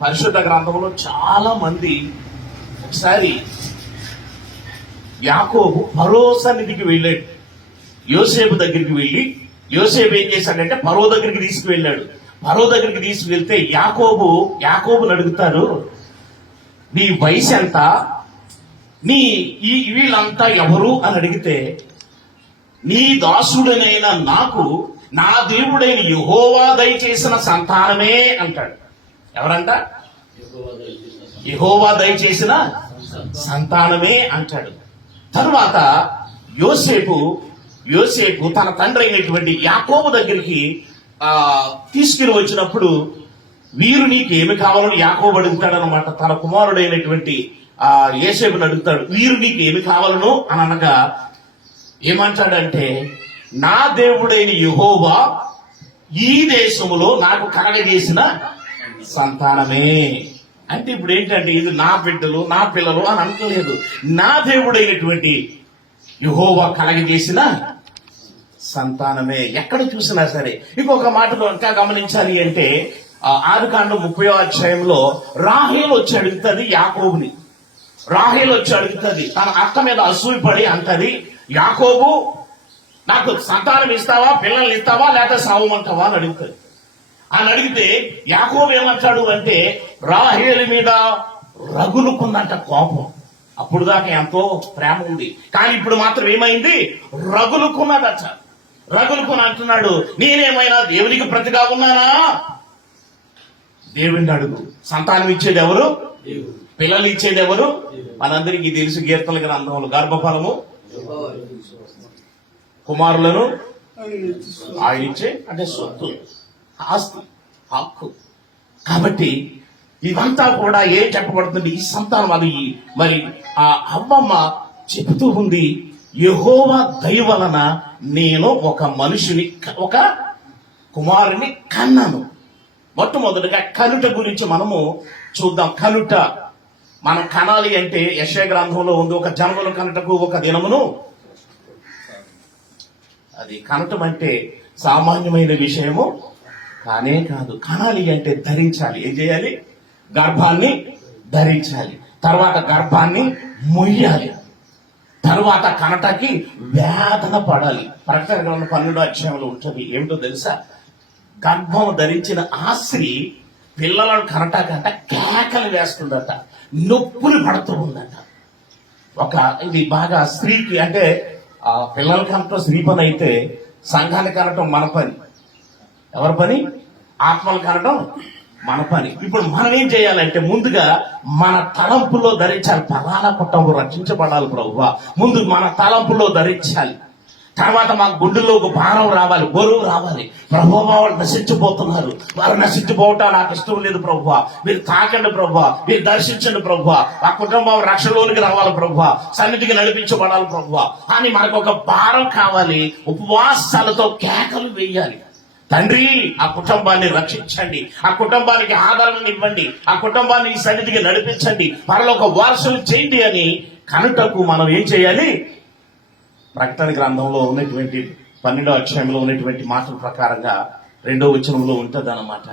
పరిశుద్ధ గ్రంథంలో చాలా మంది ఒకసారి యాకోబు ఫరో సన్నిధికి వెళ్ళాడు. యోసేపు దగ్గరికి వెళ్ళి యోసేపు ఏం చేశాడంటే ఫరో దగ్గరికి తీసుకువెళ్ళాడు. ఫరో దగ్గరికి తీసుకువెళ్తే యాకోబుని అడుగుతారు, నీ వయసు ఎంత, నీ వీళ్ళంతా ఎవరు అని అడిగితే, నీ దాసుడనైన నాకు నా దేవుడైన యెహోవా దయచేసిన సంతానమే అంటాడు. ఎవరంట? యెహోవా దయచేసిన సంతానమే అంటాడు. తరువాత యోసేపు తన తండ్రి అయినటువంటి యాకోబు దగ్గరికి తీసుకుని వచ్చినప్పుడు, వీరు నీకు ఏమి కావాలని యాకోబు అడుగుతాడు అనమాట. తన కుమారుడైనటువంటి యోసేపుని అడుగుతాడు, వీరు నీకు ఏమి కావాలను అని అనగా ఏమంటాడంటే, నా దేవుడైన యెహోవా ఈ దేశములో నాకు కలగజేసిన సంతానమే. అంటే ఇప్పుడు ఏంటంటే, ఇది నా బిడ్డలు నా పిల్లలు అని అనట్లేదు, నా దేవుడైనటువంటి యెహోవా కలగజేసిన సంతానమే. ఎక్కడ చూసినా సరే. ఇంకొక మాటలో ఇంకా గమనించాలి అంటే, ఆదికాండం 30వ అధ్యాయంలో రాహేలు వచ్చి అడుగుతుంది యాకోబుని. రాహేలు వచ్చి అడుగుతుంది, తన అక్క మీద అసూయపడి అంటది, యాకోబు నాకు సంతానం ఇస్తావా, పిల్లల్ని ఇస్తావా, లేకపోతే సావమంటావా అని అడుగుతుంది. అని అడిగితే యాకోబు ఏమంటాడు అంటే, రాహేలు మీద రగులుకుందంట కోపం. అప్పుడు దాకా ఎంతో ప్రేమ ఉంది, కానీ ఇప్పుడు మాత్రం ఏమైంది, రగులుకున్నదట. రగులుకుని అంటున్నాడు, నేనేమైనా దేవునికి ప్రతిగా ఉన్నానా? దేవుడిని అడుగు. సంతానం ఇచ్చేది ఎవరు? పిల్లలు ఇచ్చేది ఎవరు? మనందరికీ తెలుసు, కీర్తనల గ్రంథంలో గర్భఫలము కుమారులను ఆయన ఇచ్చే, అంటే సొత్తు, ఆస్తి, హక్కు. కాబట్టి ఇదంతా కూడా ఏం చెప్పబడుతుంది, ఈ సంతానం. అది మరి ఆ అమ్మమ్మ చెబుతూ ఉంది, యెహోవా దయ వలన నేను ఒక మనిషిని, ఒక కుమారుని కన్నాను. మొట్టమొదటిగా కనుట గురించి మనము చూద్దాం. కనుట మనం కనాలి అంటే యెషయా గ్రంథంలో ఉంది, ఒక జన్మను కనుటకు ఒక దినమును. అది కనటం అంటే సామాన్యమైన విషయము కానే కాదు. కనాలి అంటే ధరించాలి. ఏం చేయాలి? గర్భాన్ని ధరించాలి. తర్వాత గర్భాన్ని మొయ్యాలి. తర్వాత కనటకి వేదన పడాలి. ప్రకటన గ్రంథం 12వ అధ్యాయంలో ఉంటుంది. ఏమిటో తెలుసా? గర్భం ధరించిన ఆ స్త్రీ పిల్లలను కనటాకంట కేకలు వేస్తుందట, నొప్పులు పడుతూ ఉందట. ఇది బాగా స్త్రీకి, అంటే పిల్లలు కనటం స్త్రీ పని అయితే, సంఘాన్ని కనటం మన పని. ఎవరి పని? ఆత్మలు కనటం మన పని. ఇప్పుడు మనం ఏం చేయాలంటే, ముందుగా మన తలంపులో ధరించాలి. పలానా కుటుంబం రక్షించబడాలి ప్రభువా, ముందు మన తలంపులో ధరించాలి. తర్వాత మా గుండెల్లో ఒక భారం రావాలి, బరువు రావాలి. ప్రభువా, వాళ్ళు నశించిపోతున్నారు, వారు నశించిపోవటం నాకు ఇష్టం లేదు ప్రభువా, మీరు తాకండి ప్రభువా, మీరు దర్శించండి ప్రభువా, ఆ కుటుంబం రక్షణలోనికి రావాలి ప్రభువా, సన్నిధికి నడిపించబడాలి ప్రభువా అని మనకు ఒక భారం కావాలి. ఉపవాసాలతో కేకలు వేయాలి, తండ్రి ఆ కుటుంబాన్ని రక్షించండి, ఆ కుటుంబానికి ఆదరణ ఇవ్వండి, ఆ కుటుంబాన్ని ఈ సన్నిధికి నడిపించండి, పరలోక వారసులు చేయండి అని కనుటకు మనం ఏం చేయాలి? ప్రకటన గ్రంథంలో ఉన్నటువంటి 12వ అధ్యాయంలో ఉన్నటువంటి మాటల ప్రకారంగా 2వ వచనంలో ఉంటుంది అన్నమాట.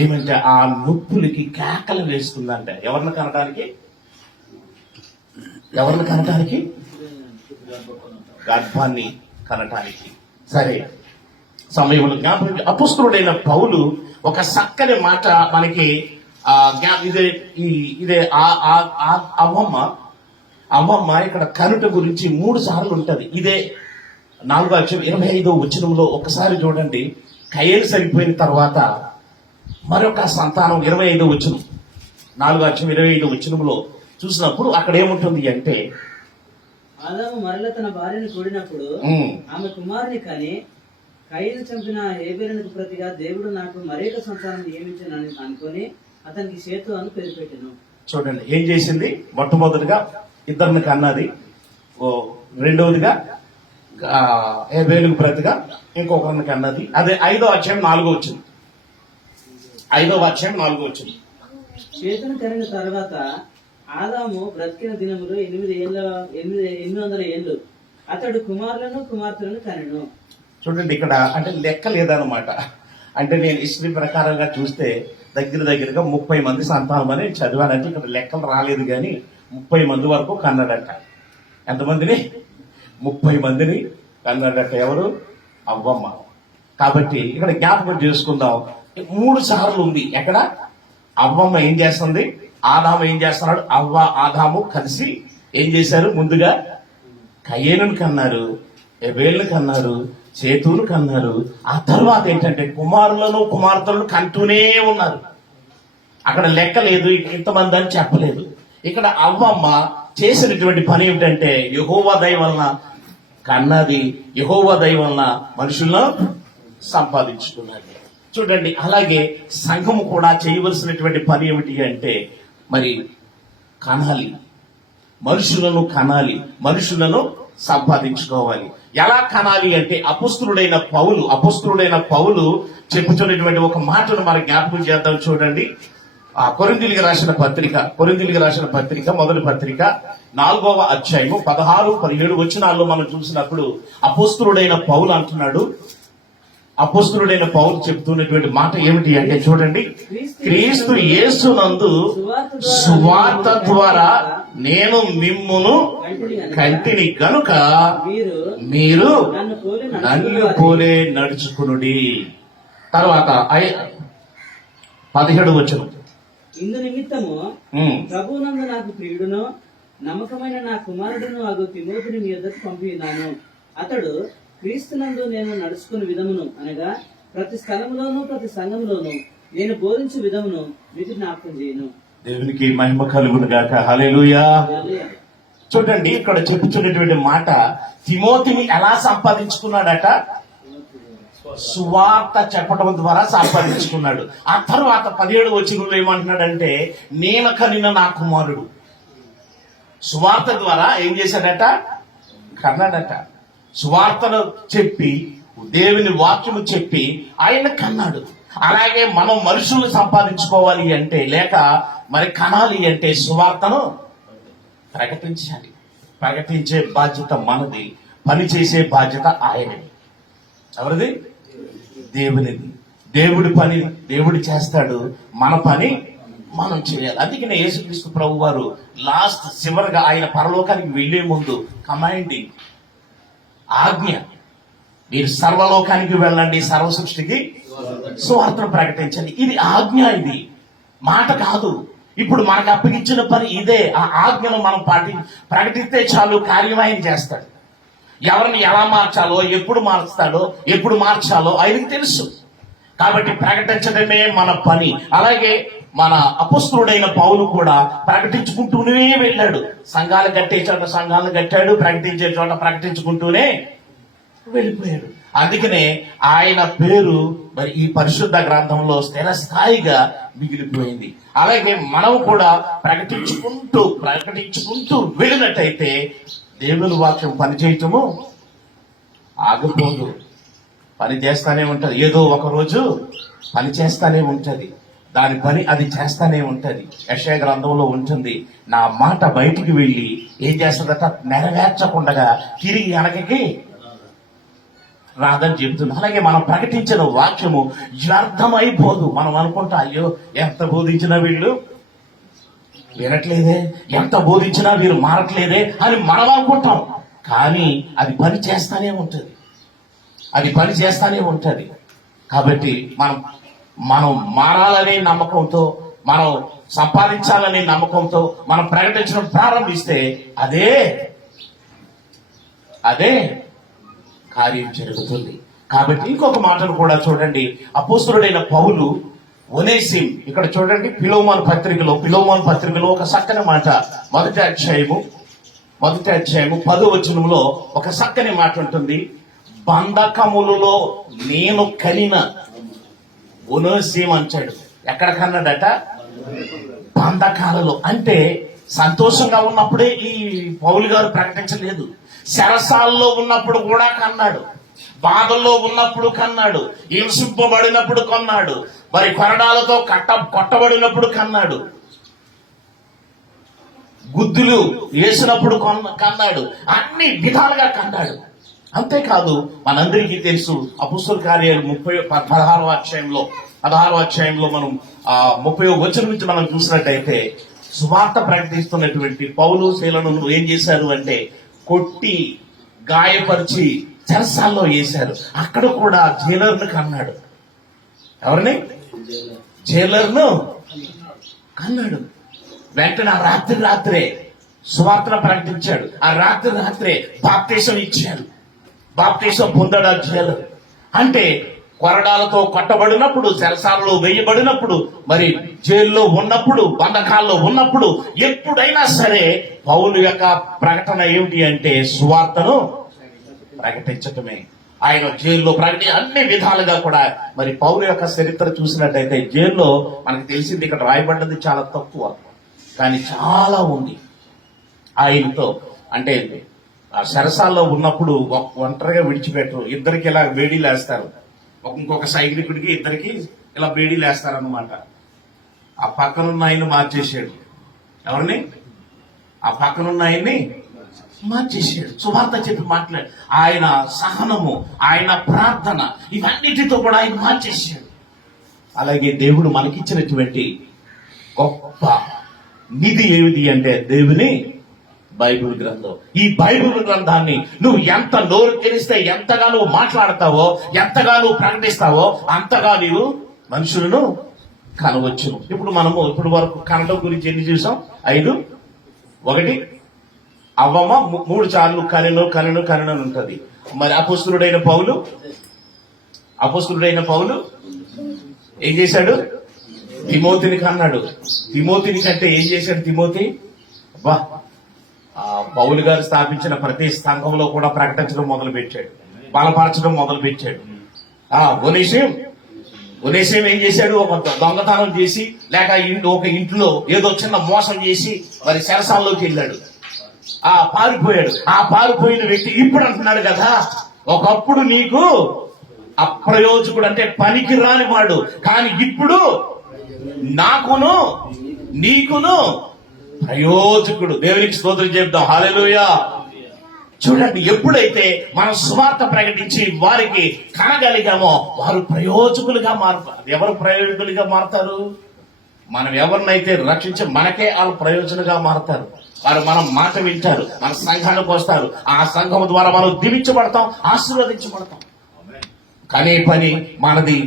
ఏమంటే, ఆ నొప్పులకి కేకలు వేస్తుందంట. ఎవరిని కనటానికి? ఎవరిని కనటానికి? గర్భాన్ని కనటానికి. సరే, సమయంలో జ్ఞాపకం అపుస్తుడైన పౌలు ఒక చక్కని మాట మనకి ఇదే అమ్మమ్మ ఇక్కడ కనుట గురించి 3 సార్లు ఉంటది. ఇదే 4వ అధ్యాయం 25వ వచనంలో ఒకసారి చూడండి. కయలు సరిపోయిన తర్వాత మరొక సంతానం 25వ వచనం, 4వ అధ్యాయం 25వ వచనంలో చూసినప్పుడు అక్కడ ఏముంటుంది అంటే, ఆదాము మరల తన భార్యను కూడినప్పుడు ఆమె కుమారుని కని, కయీను చంపిన హేబెలునకు ప్రతిగా దేవుడు నాకు మరొక సంతానం నియమించనని అనుకుని అతనికి సేతు అని పేరు పెట్టెను. చూడండి ఏం చేసింది. మొట్టమొదటిగా ఇద్దరిని కన్నది, రెండవదిగా హేబెలుకు ప్రతిగా ఇంకొకరిని కన్నది. అదే 5వ అధ్యాయం 4వ వచనం. 5వ అధ్యాయం 4వ వచనం. సేతును కనిన తర్వాత ఆదాము బ్రతికిన దినములు 800 ఏళ్ళు. అతడు కుమారులను కుమార్తెలను కనెను. చూడండి, ఇక్కడ అంటే లెక్క లేదనమాట. అంటే నేను హిస్టరీ ప్రకారంగా చూస్తే దగ్గరగా 30 మంది సంతానం అని చదివానంటే ఇక్కడ లెక్కలు రాలేదు కానీ 30 మంది వరకు కన్నాడట. ఎంతమందిని? 30 మందిని కన్నాడట. ఎవరు? అవ్వమ్మ. కాబట్టి ఇక్కడ జ్ఞాపకం చేసుకుందాం, 3 సార్లు ఉంది. ఎక్కడ? అవ్వమ్మ ఏం చేస్తుంది, ఆదాము ఏం చేస్తున్నాడు, అవ్వ ఆదాము కలిసి ఏం చేశారు? ముందుగా కయ్యేనుని కన్నారు, ఎబేలుని కన్నారు, సేతువును కన్నారు. ఆ తర్వాత ఏంటంటే కుమారులను కుమార్తెలను కంటూనే ఉన్నారు. అక్కడ లెక్క లేదు, ఇంతమంది అని చెప్పలేదు. ఇక్కడ అవ్వమ్మ చేసినటువంటి పని ఏమిటంటే యెహోవా దయ వలన కన్నది, యెహోవా దయ వలన మనుషులను సంపాదించుకున్నది. చూడండి, అలాగే సంఘము కూడా చేయవలసినటువంటి పని ఏమిటి అంటే మరి కనాలి, మనుషులను కనాలి, మనుషులను సంపాదించుకోవాలి. ఎలా కనాలి అంటే అపొస్తలుడైన పౌలు చెప్పుతున్నటువంటి ఒక మాటను మనం జ్ఞాపకం చేద్దాం. చూడండి, ఆ కొరింథీయులకు రాసిన పత్రిక మొదటి పత్రిక 4వ అధ్యాయము 16-17 వచనాల్లో మనం చూసినప్పుడు అపొస్తలుడైన పౌలు అంటున్నాడు. అపొస్తలుడైన పౌలు చెప్తున్నటువంటి మాట ఏమిటి అంటే చూడండి, క్రీస్తు యేసునందు సువార్త ద్వారా నేను మిమ్మును కంటిని గనుక మీరు నన్ను పోలే నడుచుకునుడి. తర్వాత 17 వచనం, ఇందు నిమిత్తము ప్రభువునందు నాకు ప్రియుడును నమ్మకమైన నా కుమారుడును అగు తిమోతిని మీ యొద్దకు పంపినాను. అతడు క్రీస్తునందు నేను నడుచుకుని విధమును అనగా ప్రతి స్థలములోను ప్రతి సంఘములోను నేను బోధించు విధమును మీకు జ్ఞాపకం చేయను. దేవునికి మహిమ కలుగును గాక. హల్లెలూయా. చూడండి, ఇక్కడ చెప్పుతున్నటువంటి మాట, తిమోతిని ఎలా సంపాదించుకున్నాడట? సువార్త చెప్పడం ద్వారా సంపాదించుకున్నాడు. ఆ తర్వాత 17 వచనంలో ఏమంటున్నాడంటే నేను కనిన నా కుమారుడు. సువార్త ద్వారా ఏం చేశాడట? కన్నాడట. సువార్తను చెప్పి దేవుని వాక్యము చెప్పి ఆయన కన్నాడు. అలాగే మనం మనుషులను సంపాదించుకోవాలి అంటే లేక మరి కనాలి అంటే సువార్తను ప్రకటించాలి. ప్రకటించే బాధ్యత మనది, పని చేసే బాధ్యత ఆయనది. ఎవరిది? దేవునిది. దేవుడి పని దేవుడు చేస్తాడు, మన పని మనం చేయాలి. అందుకనే యేసుక్రీస్తు ప్రభు వారు చివరిగా ఆయన పరలోకానికి వెళ్లే ముందు కమాండింగ్, ఆజ్ఞ, మీరు సర్వలోకానికి వెళ్ళండి, సర్వ సృష్టికి సువార్తను ప్రకటించండి. ఇది ఆజ్ఞ, ఇది మాట కాదు. ఇప్పుడు మనకు అప్పగించిన పని ఇదే. ఆ ఆజ్ఞను మనం ప్రకటిస్తే చాలు, కార్యం ఆయన చేస్తాడు. ఎవరిని ఎలా మార్చాలో, ఎప్పుడు మార్చాలో, ఎప్పుడు మార్చాలో ఆయనకి తెలుసు. కాబట్టి ప్రకటించడమే మన పని. అలాగే మన అపొస్తలుడైన పౌలు కూడా ప్రకటించుకుంటూనే వెళ్ళాడు. సంఘాలు కట్టే చోట సంఘాలను కట్టాడు, ప్రకటించే చోట ప్రకటించుకుంటూనే వెళ్ళిపోయాడు. అందుకనే ఆయన పేరు మరి ఈ పరిశుద్ధ గ్రంథంలో స్థిరస్థాయిగా మిగిలిపోయింది. అలాగే మనం కూడా ప్రకటించుకుంటూ వెళ్ళినట్టయితే దేవుని వాక్యం పనిచేయటము ఆగిపోదు, పని చేస్తానే ఉంటది. ఏదో ఒక రోజు పని చేస్తానే ఉంటది, దాని పని అది చేస్తానే ఉంటది. యెషయా గ్రంథంలో ఉంటుంది, నా మాట బయటికి వెళ్ళి ఏం చేస్తుందట? నెరవేర్చకుండా తిరిగి వెనకకి రాదని చెబుతుంది. అలాగే మనం ప్రకటించిన వాక్యము వ్యర్థమైపోదు. మనం అనుకుంటా, అయ్యో ఎంత బోధించినా వీళ్ళు వినట్లేదే, ఎంత బోధించినా వీరు మారట్లేదే అని మనం అనుకుంటాం. కానీ అది పని చేస్తానే ఉంటది. కాబట్టి మనం మారాలనే నమ్మకంతో, మనం సంపాదించాలనే నమ్మకంతో మనం ప్రకటించడం ప్రారంభిస్తే అదే కార్యం జరుగుతుంది. కాబట్టి ఇంకొక మాటను కూడా చూడండి, అపొస్తలుడైన పౌలు ఒనేసిం, ఇక్కడ చూడండి ఫిలోమోను పత్రికలో ఒక చక్కని మాట, మొదటి అధ్యాయము 10వ వచనంలో ఒక చక్కని మాట ఉంటుంది. బంధకములలో నేను కనిన ఒనేసిం అంటాడు. ఎక్కడ కన్నాడట? బంధకాలలో. అంటే సంతోషంగా ఉన్నప్పుడే ఈ పౌలు గారు ప్రకటించలేదు, శరసాల్లో ఉన్నప్పుడు కూడా కన్నాడు, బాధల్లో ఉన్నప్పుడు కన్నాడు, హింసింపబడినప్పుడు కన్నాడు, మరి కొరడాలతో కొట్టబడినప్పుడు కన్నాడు, గుద్దులు వేసినప్పుడు కన్నాడు, అన్ని విధాలుగా కన్నాడు. అంతేకాదు మనందరికీ తెలుసు అపొస్తలుల కార్యాలు 16వ అధ్యాయంలో మనం 30వ వచనం నుంచి మనం చూసినట్టయితే సువార్త ప్రకటిస్తున్నటువంటి పౌలు శీలను ఏం చేశారు అంటే కొట్టి గాయపరిచి చెరసాల్లో వేశారు. అక్కడ కూడా జైలర్ను కన్నాడు. ఎవరిని? జైలర్ను కన్నాడు. వెంటనే ఆ రాత్రే సువార్తను ప్రకటించాడు. ఆ రాత్రే బాప్తీసం ఇచ్చాడు. బాప్తీసం పొందాడు ఆ జైలర్. అంటే కొరడాలతో కొట్టబడినప్పుడు, చెరసాలలో వేయబడినప్పుడు, మరి జైల్లో ఉన్నప్పుడు, బంధకాల్లో ఉన్నప్పుడు, ఎప్పుడైనా సరే పౌలు యొక్క ప్రకటన ఏమిటి అంటే సువార్తను ప్రకటించటమే. ఆయన జైల్లో అన్ని విధాలుగా కూడా మరి పౌలు యొక్క చరిత్ర చూసినట్టయితే జైల్లో మనకు తెలిసింది ఇక్కడ రాయబడ్డది చాలా తక్కువ, కానీ చాలా ఉంది ఆయనతో. అంటే ఆ శరసాల్లో ఉన్నప్పుడు ఒంటరిగా విడిచిపెట్టరు, ఇద్దరికి ఇలా వేడీలు వేస్తారు. ఇంకొక సైనికుడికి ఇద్దరికి ఇలా వేడీలు వేస్తారనమాట. ఆ పక్కనున్న ఆయన్ని మార్చేసాడు. ఎవరిని? ఆ పక్కనున్న ఆయన్ని మార్చేసాడు. సువార్త చెప్పి మాట్లాడు. ఆయన సహనము, ఆయన ప్రార్థన, ఇవన్నిటితో కూడా ఆయన మార్చేసాడు. అలాగే దేవుడు మనకిచ్చినటువంటి గొప్ప నిధి ఏమిటి అంటే దేవుని బైబిల్ గ్రంథం. ఈ బైబిల్ గ్రంథాన్ని నువ్వు ఎంత నోరు తెరిస్తే, ఎంతగా నువ్వు మాట్లాడతావో, ఎంతగా నువ్వు ప్రకటిస్తావో, అంతగా నీవు మనుషులను కనవచ్చును. ఇప్పుడు వరకు కనడం గురించి ఎన్ని చూసాం? 5. 1 అవ్వమ్మ 3 సార్లు కనెను ఉంటది. మరి అపొస్తలుడైన పౌలు ఏం చేశాడు? తిమోతిని కన్నాడు. తిమోతిని కంటే ఏం చేశాడు తిమోతి? పౌలు గారు స్థాపించిన ప్రతి సంఘంలో కూడా ప్రకటించడం మొదలు పెట్టాడు, బలపరచడం మొదలు పెట్టాడు. ఉనేశం ఏం చేశాడు? ఒక దొంగతనం చేసి లేక ఒక ఇంట్లో ఏదో చిన్న మోసం చేసి మరి చెరసాల్లోకి వెళ్ళాడు. పారిపోయాడు. ఆ పారిపోయిన వ్యక్తి ఇప్పుడు అంటున్నాడు కదా, ఒకప్పుడు నీకు అప్రయోజకుడు అంటే పనికి రాని వాడు, కానీ ఇప్పుడు నాకును నీకును ప్రయోజకుడు. దేవునికి స్తోత్రం చెప్తాం. హల్లెలూయా. చూడండి, ఎప్పుడైతే మనం సువార్త ప్రకటించి వారికి కనగలిగామో వారు ప్రయోజకులుగా మారుతారు. ఎవరు ప్రయోజకులుగా మారుతారు? మనం ఎవరినైతే రక్షించి మనకే వాళ్ళు ప్రయోజనంగా మారుతారు. వారు మనం మాట వింటారు, మన సంఘానికి వస్తారు. ఆ సంఘం ద్వారా మనం దీవించబడతాం, ఆశీర్వదించబడతాం. కనే పని మనది,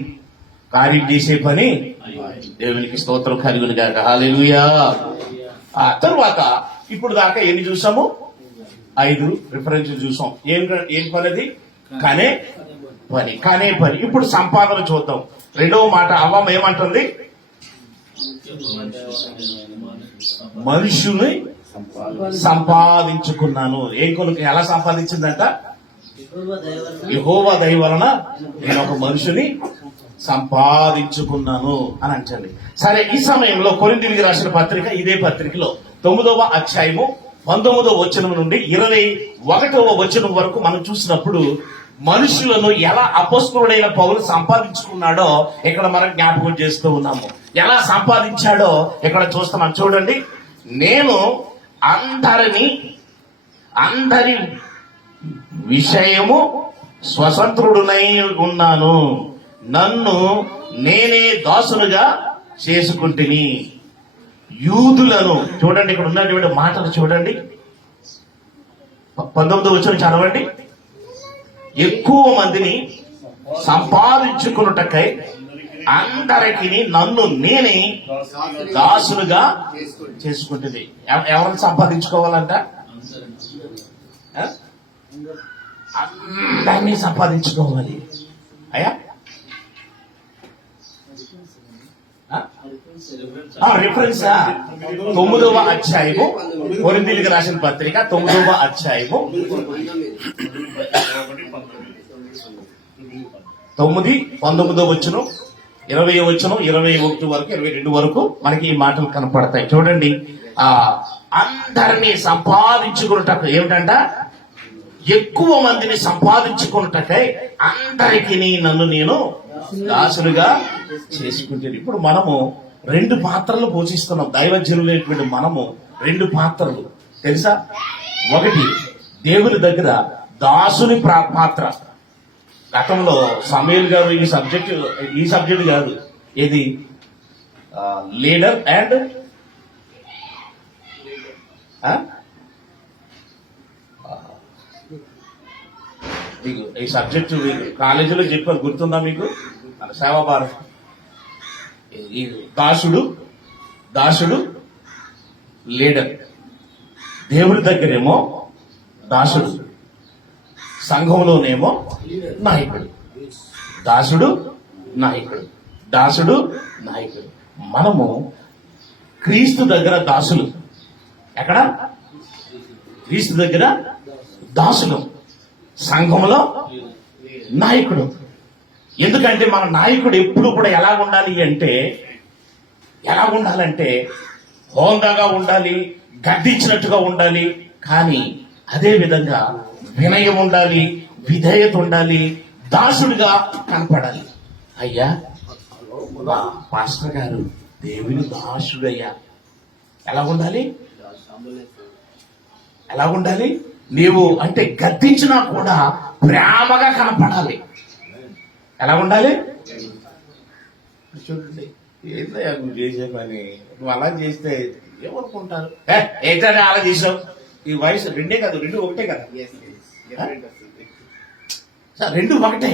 కార్యం చేసే పని దేవునికి స్తోత్రం కలుగును గాక. హల్లెలూయా. ఆ తరువాత ఇప్పుడు దాకా ఎన్ని చూసాము? 5 రిఫరెన్స్ చూసాం. ఏం పనిది? కనే పని. ఇప్పుడు సంపాదన చూద్దాం. 2వ మాట అవ్వమ్మ ఏమంటుంది? మనుషుని సంపాదించుకున్నాను. ఎలా సంపాదించిందంట? యెహోవా దయ వలన నేను ఒక మనుషుని సంపాదించుకున్నాను అని అంటండి. సరే, ఈ సమయంలో కొరింథీయులకు రాసిన పత్రిక, ఇదే పత్రికలో 9వ అధ్యాయము 19వ వచనం నుండి 21వ వచనం వరకు మనం చూసినప్పుడు మనుషులను ఎలా అపొస్తలుడైన పౌలు సంపాదించుకున్నాడో ఇక్కడ మనం జ్ఞాపకం చేస్తూ ఉన్నాము. ఎలా సంపాదించాడో ఇక్కడ చూస్తున్నాం. చూడండి, నేను అందరి విషయము స్వతంత్రుడునై ఉన్నాను, నన్ను నేనే దాసునుగా చేసుకుంటుని. యూదులను చూడండి, ఇక్కడ ఉన్నటువంటి మాటలు చూడండి. 19వ వచనం చదవండి. ఎక్కువ మందిని సంపాదించుకున్నటకై అందరికి నన్ను నేనే దాసులుగా చేసుకుంటుంది. ఎవరిని సంపాదించుకోవాలంట? అందరినీ సంపాదించుకోవాలి. అయ్యా రిఫరెన్స్ 9వ అధ్యాయము కొరింథీయులకు రాసిన పత్రిక 9వ అధ్యాయము 9, 19వ వచనం, 20వ వచనం, 21 వరకు 22 వరకు మనకి ఈ మాటలు కనపడతాయి. చూడండి, అందరినీ సంపాదించుకున్నట్టు ఏమిటంట? ఎక్కువ మందిని సంపాదించుకున్నట్టకై అందరికి నన్ను నేను దాసులుగా చేసుకుంటాను. ఇప్పుడు మనము 2 పాత్రలు పోషిస్తున్నాం. దైవజనులైనటువంటి మనము 2 పాత్రలు తెలుసా? ఒకటి, దేవుని దగ్గర దాసుని పాత్ర. గతంలో సమీల్ గారు ఈ సబ్జెక్ట్ కాదు, ఇది లీడర్ అండ్ ఈ సబ్జెక్ట్ కాలేజీలో చెప్పారు, గుర్తుందా మీకు? మన సేవా భారత్. ఈ దాసుడు లీడర్. దేవుడి దగ్గరేమో దాసుడు, సంఘంలోనేమో నాయకుడు. దాసుడు నాయకుడు. మనము క్రీస్తు దగ్గర దాసులు. ఎక్కడ? క్రీస్తు దగ్గర దాసులు, సంఘంలో నాయకుడు. ఎందుకంటే మన నాయకుడు ఎప్పుడు కూడా ఎలా ఉండాలంటే హోందాగా ఉండాలి, గద్దించినట్టుగా ఉండాలి. కానీ అదే విధంగా వినయం ఉండాలి, విధేయత ఉండాలి, దాసుడిగా కనపడాలి. అయ్యా మా పాస్టర్ గారు దేవుని దాసుడయ్యా. ఎలా ఉండాలి? నీవు అంటే గద్దించినా కూడా ప్రేమగా కనపడాలి. ఎలా ఉండాలి? చూడండి, ఏంటయ్యా నువ్వు చేసే పని, నువ్వు అలా చేస్తే ఏమనుకుంటారు? ఏంటంటే అలా చేసావు. ఈ వయసు రెండే కాదు, రెండు ఒకటే కదా, రెండు ఒకటే.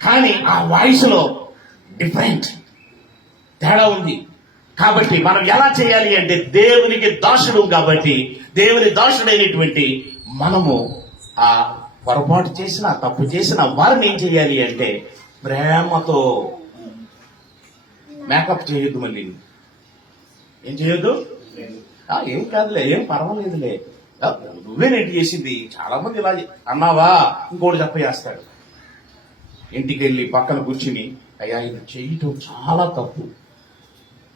కానీ ఆ వయసులో డిఫరెంట్ తేడా ఉంది. కాబట్టి మనం ఎలా చేయాలి అంటే దేవునికి దాసుడు కాబట్టి దేవుని దాసుడైనటువంటి మనము ఆ పొరపాటు చేసిన తప్పు చేసిన వారిని ఏం చేయాలి అంటే ప్రేమతో మేకప్ చేయొద్దు. మళ్ళీ ఏం చేయొద్దు? ఏం కాదులే, ఏం పర్వాలేదులే, నువ్వేనేంటి చేసింది, చాలా మంది ఇలా అన్నావా ఇంకోటి చెప్పేస్తాడు. ఇంటికి వెళ్ళి పక్కన కూర్చుని అయ్యా ఇది చేయటం చాలా తప్పు,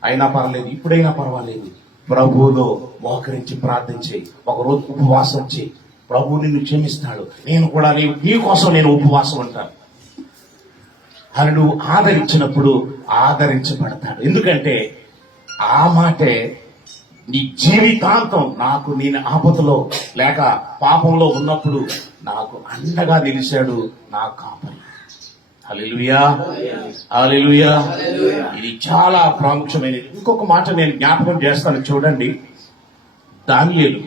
అయినా పర్లేదు, ఇప్పుడైనా పర్వాలేదు, ప్రభువులో మోకరించి ప్రార్థించి ఒకరోజు ఉపవాసం చేయి, ప్రభువు నిన్ను క్షమిస్తాడు, నేను కూడా నీ కోసం నేను ఉపవాసం ఉంటాను అని నువ్వు ఆదరించినప్పుడు ఆదరించబడతాడు. ఎందుకంటే ఆ మాటే నీ జీవితాంతం నాకు నేను ఆపదలో లేక పాపంలో ఉన్నప్పుడు నాకు అండగా నిలిచాడు నా కాపరి. హల్లెలూయా, హల్లెలూయా. ఇది చాలా ప్రాముఖ్యమైనది. ఇంకొక మాట నేను జ్ఞాపకం చేస్తాను, చూడండి. దానియేలు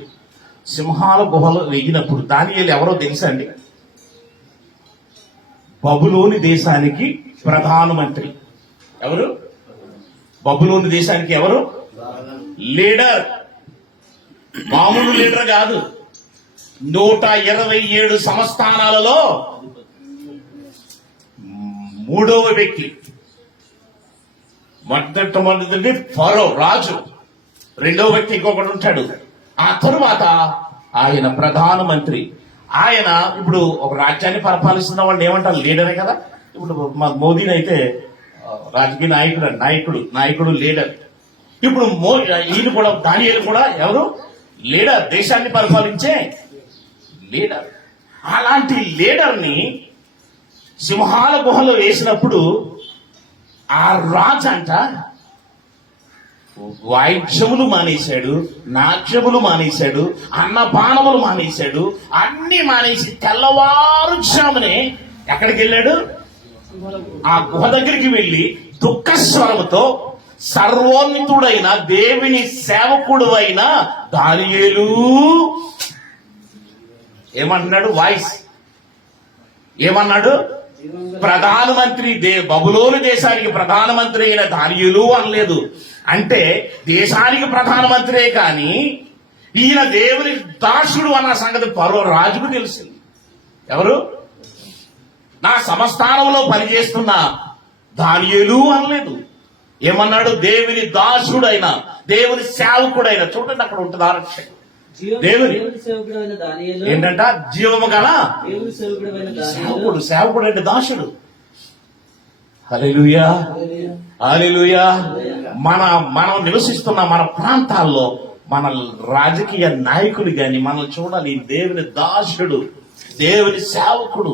సింహాల గుహలో వెగినప్పుడు, దానియేలు ఎవరో తెలుసా అండి? బబులోని దేశానికి ప్రధానమంత్రి. ఎవరు? బబులోని దేశానికి ఎవరు? లీడర్. మామూలు లీడర్ కాదు. 127 సంస్థానాలలో 3వ వ్యక్తి. మొదటి ఫరో రాజు, 2వ వ్యక్తి ఇంకొకటి ఉంటాడు. ఆ తరువాత ఆయన ప్రధానమంత్రి. ఆయన ఇప్పుడు ఒక రాజ్యాన్ని పరిపాలిస్తున్న వాళ్ళు ఏమంటారు? లీడరే కదా. ఇప్పుడు మోదీని అయితే రాజకీయ నాయకుడు లీడర్. ఇప్పుడు ఈయన కూడా, దానియేలు కూడా ఎవరు? లీడర్, దేశాన్ని పరిపాలించే లీడర్. అలాంటి లీడర్ని సింహాల గుహలో వేసినప్పుడు ఆ రాజు అంట వాయిద్యములు మానేశాడు, నాట్యములు మానేశాడు, అన్నపానములు మానేశాడు, అన్ని మానేసి తెల్లవారుజామునే ఎక్కడికి వెళ్ళాడు? ఆ గుహ దగ్గరికి వెళ్లి దుఃఖస్వరముతో సర్వోన్నతుడైన దేవుని సేవకుడు అయిన దానియేలు ఏమన్నాడు? వాయిస్ ఏమన్నాడు? ప్రధానమంత్రి, బబులోను దేశానికి ప్రధానమంత్రి అయిన దానియేలు అనలేదు. అంటే దేశానికి ప్రధానమంత్రే కానీ ఈయన దేవుని దాసుడు అన్న సంగతి ఫరో రాజుకు తెలిసింది. ఎవరు? నా సంస్థానంలో పనిచేస్తున్న దానియేలు అనలేదు. ఏమన్నాడు? దేవుని దాసుడైన, దేవుని సేవకుడైన. చూడండి అక్కడ ఉంటుంది ఆరక్షణ. దేవుని ఏంటంట? జీవము గల సేవకుడు అంటే దాసుడు. హల్లెలూయా, హల్లెలూయా. మనం నివసిస్తున్న మన ప్రాంతాల్లో మన రాజకీయ నాయకులు గాని మనల్ని చూడాలి, దేవుని దాసుడు, దేవుని సేవకుడు.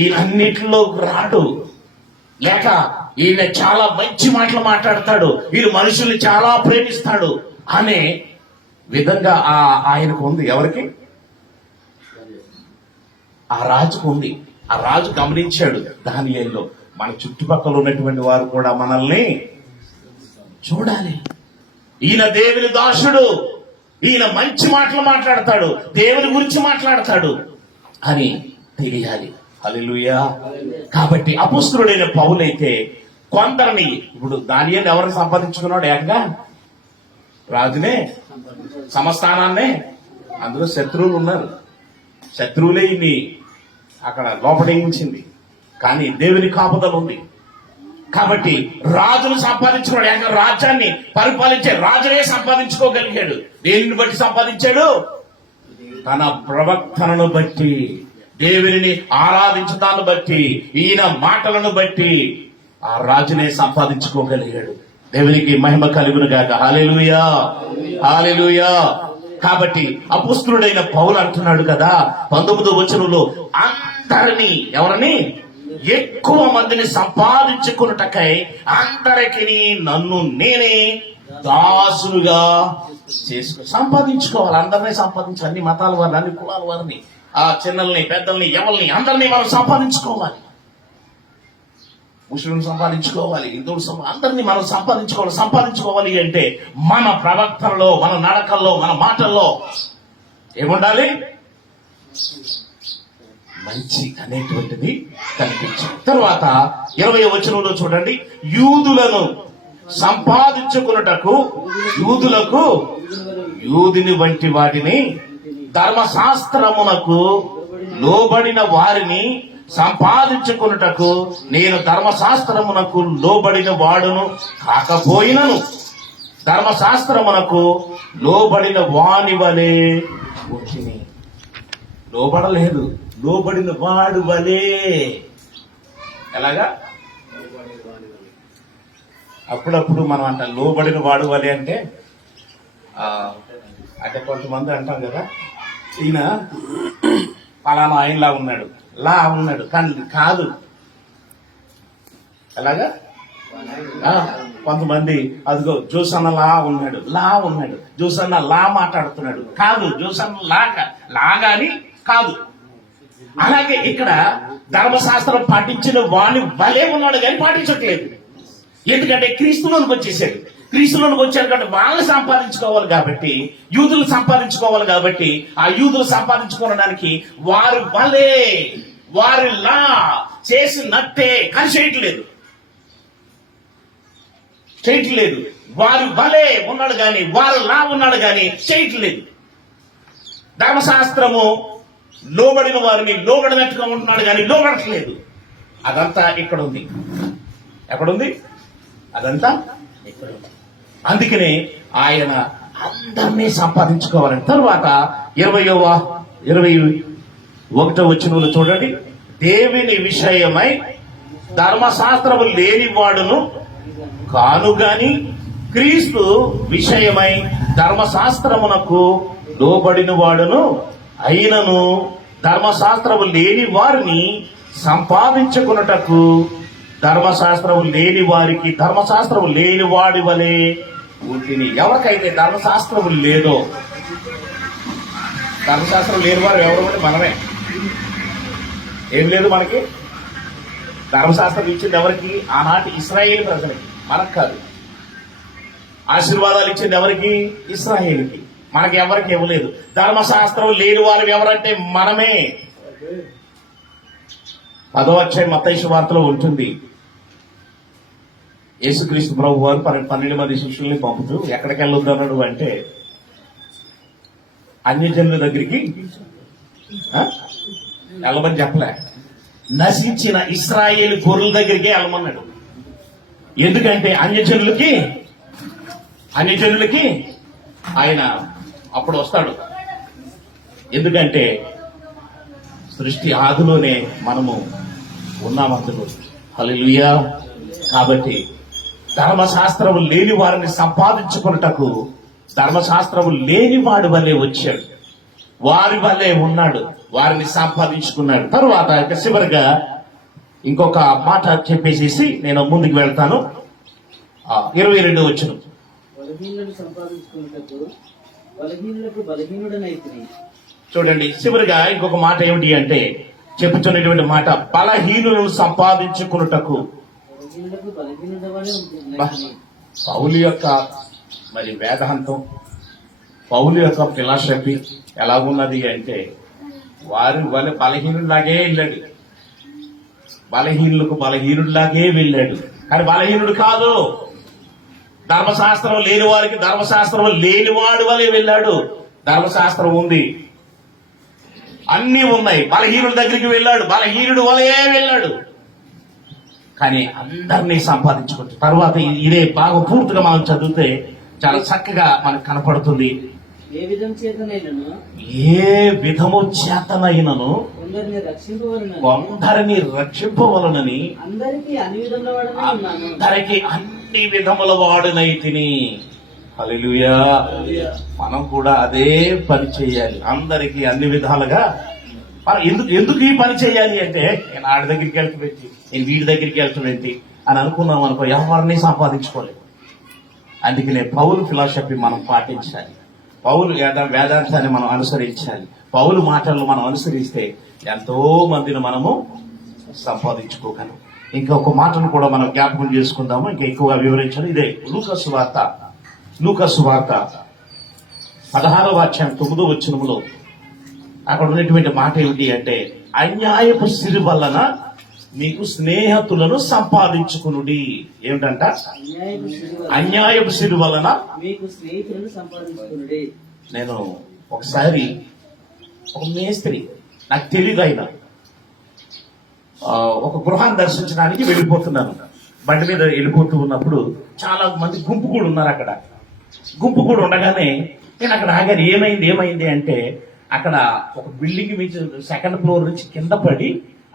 ఈయన అన్నిటిలో రాడు, లేక ఈయన చాలా మంచి మాటలు మాట్లాడతాడు, ఈయన మనుషుల్ని చాలా ప్రేమిస్తాడు అనే విధంగా ఆయనకు ఉంది. ఎవరికి? ఆ రాజుకు ఉంది. ఆ రాజు గమనించాడు దానియేలులో, మన చుట్టుపక్కల ఉన్నటువంటి వారు కూడా మనల్ని చూడాలి. ఈయన దేవుని దాసుడు, ఈయన మంచి మాటలు మాట్లాడతాడు, దేవుని గురించి మాట్లాడతాడు అని తెలియాలి. హల్లెలూయా. కాబట్టి అపొస్తలుడైన పౌలైతే కొందరిని, ఇప్పుడు దానియేలు ఎవరిని సంపాదించుకున్నాడు? ఏకంగా రాజునే, సమస్థానాన్నే. అందులో శత్రువులు ఉన్నారు, శత్రువులే ఇన్ని అక్కడ లోపడించింది, కానీ దేవుని కాపుదల ఉంది. కాబట్టి రాజును సంపాదించుకున్నాడు, ఏకంగా రాజ్యాన్ని పరిపాలించే రాజునే సంపాదించుకోగలిగాడు. దేనిని బట్టి సంపాదించాడు? తన ప్రవక్తనను బట్టి, దేవుని ఆరాధించడాన్ని బట్టి, ఈయన మాటలను బట్టి ఆ రాజునే సంపాదించుకోగలిగాడు. దేవునికి మహిమ కలుగును గాక. హల్లెలూయా, హల్లెలూయా. కాబట్టి అపొస్తలుడైన పౌలు అంటున్నాడు కదా 19వ వచనంలో, అందరినీ, ఎవరిని? ఎక్కువ మందిని సంపాదించుకున్నటకై అందరికి నన్ను నేనే దాసులుగా సంపాదించుకోవాలి. అందరినీ సంపాదించాలి, అన్ని మతాల వారిని, అన్ని కులాల వారిని, ఆ చిన్నల్ని, పెద్దల్ని, ఎవరిని, అందరినీ మనం సంపాదించుకోవాలి. ముస్లింలు సంపాదించుకోవాలి, హిందువులు అందరినీ మనం సంపాదించుకోవాలి అంటే మన ప్రవర్తనలో, మన నడకల్లో, మన మాటల్లో ఏముండాలి? మంచి అనేటువంటిది కనిపించింది. తర్వాత 20వ వచనంలో చూడండి, యూదులను సంపాదించుకున్నటకు యూదులకు యూదుని వంటి వాటిని, ధర్మశాస్త్రమునకు లోబడిన వారిని సంపాదించుకున్నటకు నేను ధర్మశాస్త్రమునకు లోబడిన వాడును కాకపోయినను ధర్మశాస్త్రమునకు లోబడిన వాని వలె వచ్చింది. లోబడలేదు, లోబడిన వాడు వలే. ఎలాగా? అప్పుడప్పుడు మనం అంటాం లోబడిన వాడు వలే అంటే, అంటే కొంతమంది అంటాం కదా, ఈయన పలానా ఆయనలా ఉన్నాడు, లా ఉన్నాడు, కానీ కాదు. ఎలాగా? కొంతమంది అదిగో జోసన్న లా ఉన్నాడు, లా ఉన్నాడు, జోసన్న లా మాట్లాడుతున్నాడు, కాదు. జోసన్న లాగాని కాదు. అలాగే ఇక్కడ ధర్మశాస్త్రం పాటించిన వాడిని వలే ఉన్నాడు కానీ పాటించట్లేదు. ఎందుకంటే క్రీస్తులోనికి వచ్చేసాడు. క్రీస్తులోనికి వచ్చాడు కాబట్టి వాళ్ళని సంపాదించుకోవాలి, కాబట్టి యూదులు సంపాదించుకోవాలి. కాబట్టి ఆ యూదులు సంపాదించుకోవడానికి వారి వలే, వారిలా చేసినట్టే కానీ చేయట్లేదు. వారి వలే ఉన్నాడు కానీ, వారిలా ఉన్నాడు కానీ చేయట్లేదు. ధర్మశాస్త్రము లోబడిన వారిని లోబడినట్టుగా ఉంటున్నాడు కానీ లోబడట్లేదు. అదంతా ఇక్కడ ఉంది. ఎక్కడుంది? అదంతా ఇక్కడ ఉంది. అందుకనే ఆయన అందరినీ సంపాదించుకోవాలని. తర్వాత 21వ వచనంలో చూడండి, దేవుని విషయమై ధర్మశాస్త్రము లేనివాడును కాను గాని క్రీస్తు విషయమై ధర్మశాస్త్రమునకు లోబడిన వాడును అయినను ధర్మశాస్త్రము లేని వారిని సంపాదించుకున్నటకు ధర్మశాస్త్రము లేని వారికి ధర్మశాస్త్రము లేని వాడి వలె ఉంటిని. ఎవరికైతే ధర్మశాస్త్రము లేదో, ధర్మశాస్త్రం లేని వారు ఎవరు? మనమే. ఏం లేదు మనకి. ధర్మశాస్త్రం ఇచ్చింది ఎవరికి? ఆనాటి ఇశ్రాయేలు ప్రజలకి, మనకు కాదు. ఆశీర్వాదాలు ఇచ్చింది ఎవరికి? ఇశ్రాయేలుకి. మనకి ఎవరికి ఇవ్వలేదు. ధర్మశాస్త్రం లేని వారు ఎవరంటే మనమే. 10వ అధ్యాయం మత్తయి సువార్తలో ఉంటుంది. యేసుక్రీస్తు ప్రభు వారు 12 మంది శిష్యుల్ని పంపుతూ ఎక్కడికి వెళ్ళొద్దన్నాడు అంటే అన్యజనుల దగ్గరికి వెళ్ళమని చెప్పలే, నశించిన ఇశ్రాయేలు గొర్రెల దగ్గరికే వెళ్ళమన్నాడు. ఎందుకంటే అన్యజనులకి ఆయన అప్పుడు వస్తాడు. ఎందుకంటే సృష్టి ఆదిలోనే మనము ఉన్నామందులో. హల్లెలూయా. కాబట్టి ధర్మశాస్త్రము లేని వారిని సంపాదించుకున్నటకు ధర్మశాస్త్రము లేని వాడి వల్లే వచ్చాడు, వారి వల్లే ఉన్నాడు, వారిని సంపాదించుకున్నాడు. తరువాత చివరిగా ఇంకొక మాట చెప్పేసేసి నేను ముందుకు వెళ్తాను. 22వ వచనం, బలహీనులను సంపాదించుకున్నటకు బలహీనులకు బలహీనుడనైతిని. చూడండి, చివరిగా ఇంకొక మాట ఏమిటి అంటే చెప్పుతున్నటువంటి మాట, బలహీనులను సంపాదించుకున్నటకు. బలహీనులకు బలహీనుల వలె ఉంటుంది. పౌలు యొక్క మరి వేదాంతం, పౌలు యొక్క ఫిలాసఫీ ఎలాగున్నది అంటే, వారి వల్ల బలహీనులాగే వెళ్ళాడు, బలహీనులకు బలహీనుడిలాగే వెళ్ళాడు. కానీ బలహీనుడు కాదు. ధర్మశాస్త్రం లేని వారికి ధర్మశాస్త్రం లేనివాడు వలె వెళ్ళాడు. ధర్మశాస్త్రం ఉంది, అన్ని ఉన్నాయి, బలహీనుడి దగ్గరికి వెళ్ళాడు, బలహీనుడు వలే వెళ్ళాడు. కానీ అందరినీ సంపాదించుకుంటాడు. తర్వాత ఇదే బాగా పూర్తిగా మనం చదివితే చాలా చక్కగా మనకు కనపడుతుంది. ఏ విధం చేతనైనను, ఏ విధము చేతనైనను కొందరిని రక్షింపవలనని అందరికీ అన్ని విధముల వాడనై ఉన్నాను. అందరికీ అన్ని విధముల వాడునైతిని. హల్లెలూయా. మనం కూడా అదే పని చేయాలి, అందరికీ అన్ని విధాలుగా. ఎందుకు ఈ పని చేయాలి అంటే, నేను ఆడి దగ్గరికి వెళ్తున్నట్టు, నేను వీడి దగ్గరికి వెళ్తున్నట్టు అని అనుకున్నాం అనుకో, ఎవరిని సంపాదించుకోలేదు. అందుకనే పౌలు ఫిలాసఫీ మనం పాటించాలి, పౌలు వేదాంతాన్ని మనం అనుసరించాలి, పౌలు మాటలను మనం అనుసరిస్తే ఎంతో మందిని మనము సంపాదించుకోగలం. ఇంకొక మాటను కూడా మనం జ్ఞాపకం చేసుకుందాము, ఇంకా ఎక్కువగా వివరించాలి. ఇదే లూకాసు వార్త 16వ అధ్యాయం 9వ వచనములో అక్కడ ఉన్నటువంటి మాట ఏమిటి అంటే, అన్యాయపు సిరి వలన మీకు స్నేహితులను సంపాదించుకునుడి. ఏమిటంట? అన్యాయపు సిరి వలన మీకు స్నేహితులను సంపాదించుకునుడి. నేను ఒకసారి ఒక మేస్త్రి, నాకు తెలియదు, ఆయన ఒక గృహాన్ని దర్శించడానికి వెళ్ళిపోతున్నాను. బండి మీద వెళ్ళిపోతూ ఉన్నప్పుడు చాలా మంది గుంపు కూడా ఉన్నారు. అక్కడ గుంపు కూడా ఉండగానే నేను అక్కడ ఆగాను. ఏమైంది అంటే, అక్కడ ఒక బిల్డింగ్ మీద 2nd ఫ్లోర్ నుంచి కింద పడి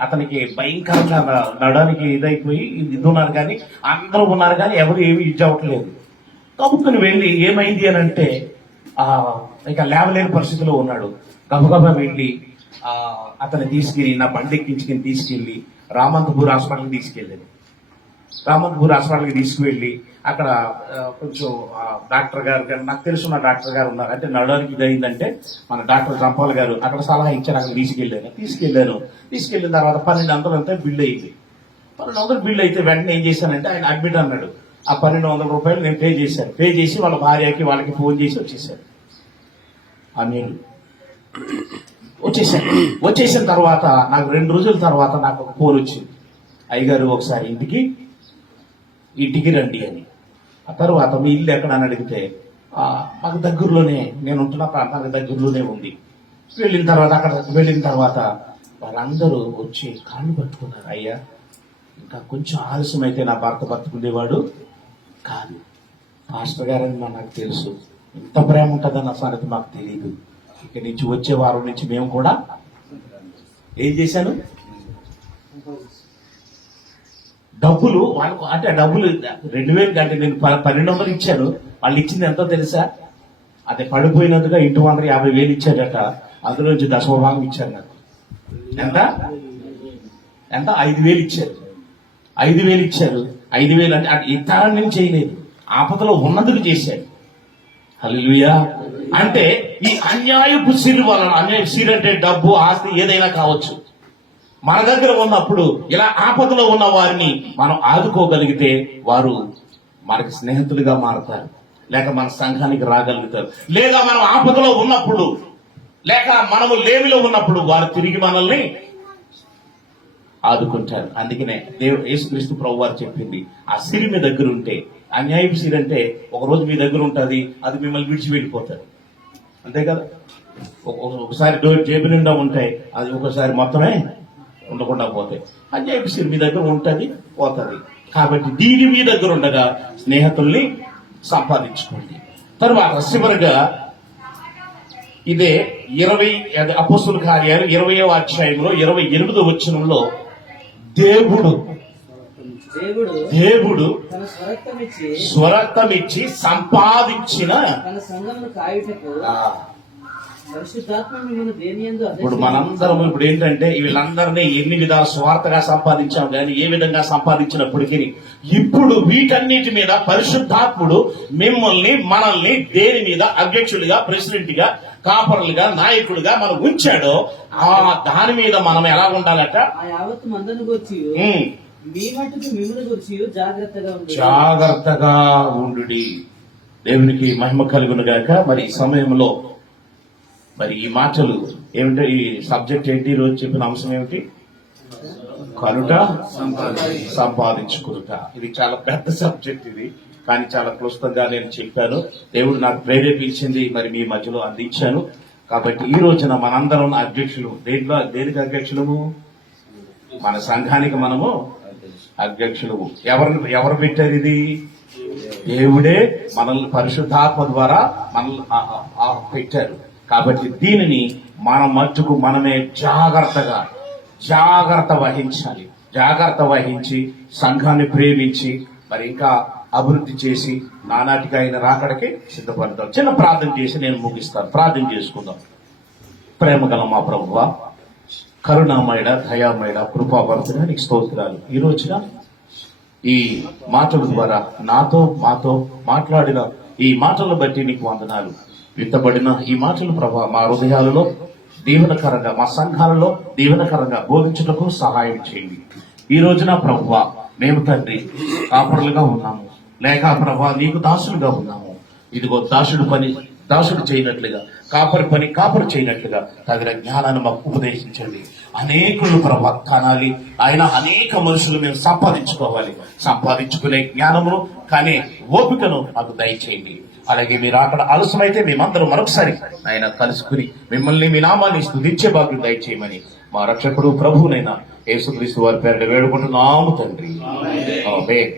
అతనికి భయంకరంగా నడడానికి ఇదైపోయి ఇది ఉన్నారు, కానీ అందరూ ఉన్నారు, కానీ ఎవరు ఏమి ఇది అవ్వట్లేదు. కబుక్కుని వెళ్ళి ఏమైంది అని అంటే, ఇక లేవలేని పరిస్థితిలో ఉన్నాడు. గబగబా వెళ్ళి అతన్ని తీసుకెళ్ళి, నా బండి ఎక్కించుకుని తీసుకెళ్ళి రామంతపూర్ హాస్పిటల్కి తీసుకెళ్ళాను. రామంతపూర్ హాస్పిటల్కి తీసుకువెళ్ళి అక్కడ కొంచెం డాక్టర్ గారు, నాకు తెలుసున్న డాక్టర్ గారు ఉన్నారు, అంటే నడడానికి ఇదైందంటే మన డాక్టర్ చంపాల్ గారు అక్కడ సలహా ఇచ్చారు. అక్కడ తీసుకెళ్ళిన తర్వాత 1200 అంతా బిల్ అయింది. 1200 బిల్ అయితే వెంటనే ఏం చేశానంటే, ఆయన అడ్మిట్ అన్నాడు. ఆ 1200 రూపాయలు నేను పే చేశాను. పే చేసి వాళ్ళ భార్యకి వాళ్ళకి ఫోన్ చేసి వచ్చేసాను. వచ్చేసిన తర్వాత నాకు 2 రోజుల తర్వాత నాకు ఒక ఫోన్ వచ్చింది, అయ్యగారు ఒకసారి ఇంటికి రండి అని. ఆ తర్వాత మీ ఇల్లు ఎక్కడ అని అడిగితే, మాకు దగ్గరలోనే, నేను ఉంటున్న ప్రాంతానికి దగ్గరలోనే ఉంది. వెళ్ళిన తర్వాత వాళ్ళందరూ వచ్చి కాళ్ళు పట్టుకున్నారు. అయ్యా, ఇంకా కొంచెం ఆలస్యం అయితే నా భర్త బతుకుండేవాడు కాదు. పాస్టర్ గారని నాకు తెలుసు, ఇంత ప్రేమ ఉంటుందన్న సంగతి మాకు తెలియదు. ఇక నుంచి వచ్చే వారం నుంచి మేము కూడా ఏం చేశాను, డబ్బులు వాళ్ళకు, అంటే డబ్బులు 2000 అంటే నేను 1200 ఇచ్చాను. వాళ్ళు ఇచ్చింది ఎంతో తెలుసా? అదే పడిపోయినందుగా ఇంటి వాళ్ళకి 50,000 ఇచ్చారట. అందులో నుంచి 10వ భాగం ఇచ్చారు నాకు. ఎంత 5,000 ఇచ్చారు. 5,000 ఇచ్చారు. 5,000 అంటే ఇతరాన్ని చేయలేదు, ఆపదలో ఉన్నందుకు చేశాడు. హల్లెలూయా. అంటే ఈ అన్యాయపు సిరి వలన, అన్యాయపు సిరి అంటే డబ్బు, ఆస్తి ఏదైనా కావచ్చు, మన దగ్గర ఉన్నప్పుడు ఇలా ఆపదలో ఉన్న వారిని మనం ఆదుకోగలిగితే వారు మనకి స్నేహితులుగా మారుతారు, లేక మన సంఘానికి రాగలుగుతారు. లేదా మనం ఆపదలో ఉన్నప్పుడు, లేక మనము లేమిలో ఉన్నప్పుడు వారు తిరిగి మనల్ని ఆదుకుంటారు. అందుకనే యేసుక్రీస్తు ప్రభు వారు చెప్పింది, ఆ సిరి మీ దగ్గర ఉంటే, అన్యాయపు సిరి అంటే ఒకరోజు మీ దగ్గర ఉంటుంది, అది మిమ్మల్ని విడిచి వెళ్ళిపోతారు, అంతే కదా. ఒకసారి జేబు నిండా ఉంటాయి, అది ఒకసారి మొత్తమే ఉండకుండా పోతాయి. అన్యాయపు సిరి మీ దగ్గర ఉంటుంది, పోతుంది. కాబట్టి దీని మీ దగ్గర ఉండగా స్నేహితుల్ని సంపాదించుకోండి. తర్వాత చివరిగా ఇదే 20 అపోస్తుల కార్యాలు 20వ అధ్యాయంలో 28వ వచనంలో దేవుడు తన స్వరక్తమిచ్చి సంపాదించిన తన సంఘమును కాయుటకు పరిశుద్ధాత్మ మిమ్మల్ని దేని యందు ఇప్పుడు మనందరం ఇప్పుడు ఏంటంటే వీళ్ళందరినీ ఎన్ని విధాల స్వార్థగా సంపాదించాం కానీ ఏ విధంగా సంపాదించినప్పటికీ ఇప్పుడు వీటన్నిటి మీద పరిశుద్ధాత్ముడు మిమ్మల్ని మనల్ని దేని మీద అధ్యక్షుడిగా ప్రెసిడెంట్ గా కాపరులుగా నాయకులుగా మనం ఉంచాడో ఆ దాని మీద మనం ఎలా ఉండాలట? ఆ యావత్తు మందను గురించి మీ మట్టుకు మిమ్మల్ని గురించి జాగ్రత్తగా ఉండండి. జాగ్రత్తగా ఉండు. దేవునికి మహిమ కలుగును గాక. మరి ఈ సమయంలో మరి ఈ మాటలు ఏమిటో, ఈ సబ్జెక్ట్ ఏంటి, ఈ రోజు చెప్పిన అంశం ఏమిటి? కనుట సంపాదించుకునుట. ఇది చాలా పెద్ద సబ్జెక్ట్ ఇది, కానీ చాలా క్లుప్తంగా నేను చెప్పాను. దేవుడు నాకు ప్రేరేపించింది, మరి మీ మధ్యలో అందించాను. కాబట్టి ఈ రోజున మనందరం అధ్యక్షులు. దేనికి అధ్యక్షులము? మన సంఘానికి మనము అధ్యక్షులు. ఎవరు పెట్టారు ఇది? దేవుడే మనల్ని పరిశుద్ధాత్మ ద్వారా మనల్ని పెట్టారు. కాబట్టి దీనిని మన మట్టుకు మనమే జాగ్రత్త వహించాలి. జాగ్రత్త వహించి సంఘాన్ని ప్రేమించి మరి ఇంకా అభివృద్ధి చేసి నానాటికి ఆయన రాకడికి సిద్ధపడతాం. చిన్న ప్రార్థన చేసి నేను ముగిస్తాను. ప్రార్థన చేసుకుందాం. ప్రేమ గల మా ప్రభువా, కరుణామయుడ, దయామయుడ, కృపాభరితుడా, నీకు స్తోత్రాలు. ఈ రోజున ఈ మాటల ద్వారా మాతో మాట్లాడిన ఈ మాటలను బట్టి నీకు వందనాలు. విత్తబడిన ఈ మాటలు ప్రభా మా హృదయాలలో దీవెనకరంగా, మా సంఘాలలో దీవెనకరంగా బోధించుటకు సహాయం చేయండి. ఈ రోజున ప్రభువా మేము తండ్రి కాపరులుగా ఉన్నాము, లేక ప్రభా నీకు దాసులుగా ఉన్నాము. ఇదిగో దాసుడు చేయనట్లుగా, కాపరు చేయనట్లుగా తగిన జ్ఞానాన్ని మాకు ఉపదేశించండి. అనేకులు ప్రభా కనాలి, ఆయన అనేక మనుషులు మేము సంపాదించుకునే జ్ఞానమును కానీ ఓపికను మాకు దయచేయండి. అలాగే మీరు అక్కడ ఆలస్యమైతే మేమందరం మరొకసారి ఆయన కలుసుకుని మిమ్మల్ని మీ నామాన్ని స్తుతించే భాగ్యం దయచేయమని మా రక్షకుడు ప్రభువునైనా యేసుక్రీస్తు వారి పేరిట వేడుకుంటున్నాము తండ్రి. ఆమేన్.